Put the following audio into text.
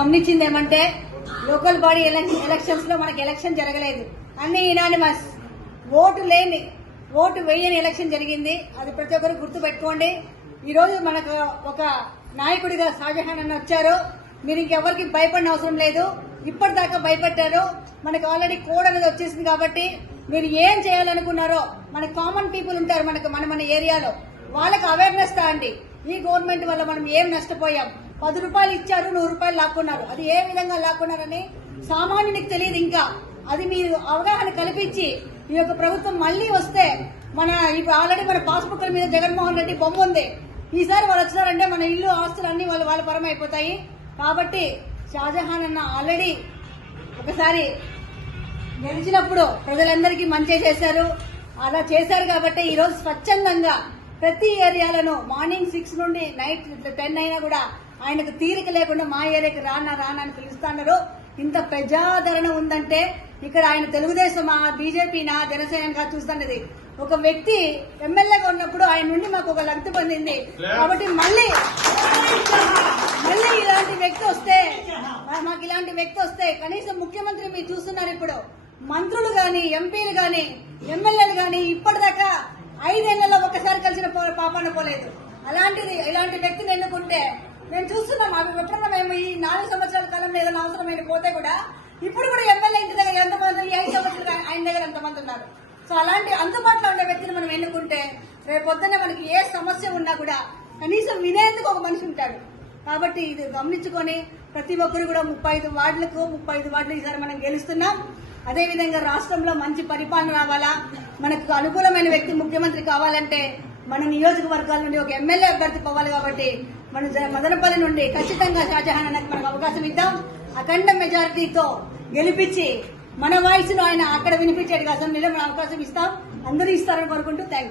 గమనించింది ఏమంటే local body ఎలక్షన్స్లో మనకి ఎలక్షన్ జరగలేదు. అన్ని ఇనానిమస్ ఓటు లేని ఓటు వేయని ఎలక్షన్ జరిగింది. అది ప్రతి ఒక్కరు గుర్తు పెట్టుకోండి ఈ రోజు మనకు ఒక నాయకుడిగా షాజహాన్ అన్న వచ్చారు. మీరు ఇంకెవరికి భయపడిన అవసరం లేదు. ఇప్పటిదాకా భయపెట్టారు. మనకు ఆల్రెడీ కోడ్ అనేది వచ్చేసింది కాబట్టి మీరు ఏం చేయాలనుకున్నారో మన కామన్ పీపుల్ ఉంటారు మనకు మన మన ఏరియాలో వాళ్ళకి అవేర్నెస్ తాండి ఈ గవర్నమెంట్ వల్ల మనం ఏం నష్టపోయాం? పది రూపాయలు ఇచ్చారు నూరు రూపాయలు లాక్కున్నారు. అది ఏ విధంగా లాక్కున్నారని సామాన్యునికి తెలియదు ఇంకా. అది మీరు అవగాహన కల్పించి ఈ యొక్క ప్రభుత్వం మళ్ళీ వస్తే మన ఇప్పుడు ఆల్రెడీ మన పాస్బుక్ల మీద జగన్మోహన్ రెడ్డి బొమ్మ ఉంది. ఈసారి వాళ్ళు వచ్చినారంటే మన ఇల్లు ఆస్తులు అన్ని వాళ్ళు వాళ్ళ పరం అయిపోతాయి. కాబట్టి షాజహాన్ అన్న ఆల్రెడీ ఒకసారి గెలిచినప్పుడు ప్రజలందరికీ మంచి చేశారు. అలా చేశారు కాబట్టి ఈరోజు స్వచ్ఛందంగా ప్రతి ఏరియాలను మార్నింగ్ సిక్స్ నుండి నైట్ టెన్ అయినా కూడా ఆయనకు తీరిక లేకుండా మా ఏరియాకి రానా రానా అని పిలుస్తున్నారు ఇంత ప్రజాదరణ ఉందంటే ఇక్కడ ఆయన తెలుగుదేశమా బీజేపీనా జనసేనగా చూస్తున్నది ఒక వ్యక్తి ఎమ్మెల్యేగా ఉన్నప్పుడు ఆయన నుండి మాకు ఒక లబ్ధి పొందింది. కాబట్టి మళ్ళీ మళ్ళీ ఇలాంటి వ్యక్తి వస్తే మాకు ఇలాంటి వ్యక్తి వస్తే కనీసం ముఖ్యమంత్రి మీరు చూస్తున్నారు ఇప్పుడు. మంత్రులు గాని ఎంపీలు గాని ఎమ్మెల్యేలు గాని ఇప్పటిదాకా ఐదేళ్ళలో ఒకసారి కలిసిన పాపాన పోలేదు. అలాంటిది ఇలాంటి వ్యక్తిని ఎన్నుకుంటే మేము చూస్తున్నాం అవి ఎప్పుడన్నా మేము ఈ నాలుగు సంవత్సరాల కాలంలో ఏదైనా అవసరమైన పోతే కూడా ఇప్పుడు కూడా ఎమ్మెల్యే ఇంటి దగ్గర ఎంతమంది ఐదు సంవత్సరాలు ఆయన దగ్గర ఎంతమంది ఉన్నారు? సో అలాంటి అందుబాటులో ఉండే వ్యక్తిని మనం ఎన్నుకుంటే రేపొద్దునే మనకి ఏ సమస్య ఉన్నా కూడా కనీసం వినేందుకు ఒక మనిషి ఉంటాడు. కాబట్టి ఇది గమనించుకొని ప్రతి ఒక్కరు కూడా ముప్పై ఐదు వార్డులకు ముప్పై ఐదు వార్డులు ఈసారి మనం గెలుస్తున్నాం. అదేవిధంగా రాష్ట్రంలో మంచి పరిపాలన రావాలా మనకు అనుకూలమైన వ్యక్తి ముఖ్యమంత్రి కావాలంటే మన నియోజకవర్గాల నుండి ఒక ఎమ్మెల్యే అభ్యర్థి పోవాలి కాబట్టి మన మదనపల్లి నుండి ఖచ్చితంగా షాజహాన్ అన్నకు మనకు అవకాశం ఇద్దాం. అఖండ మెజారిటీతో గెలిపించి మన వాయిస్ ఆయన అక్కడ వినిపించేట్టుగా అసెంబ్లీలో మనం అవకాశం ఇస్తాం. అందరూ ఇస్తారని కోరుకుంటూ థ్యాంక్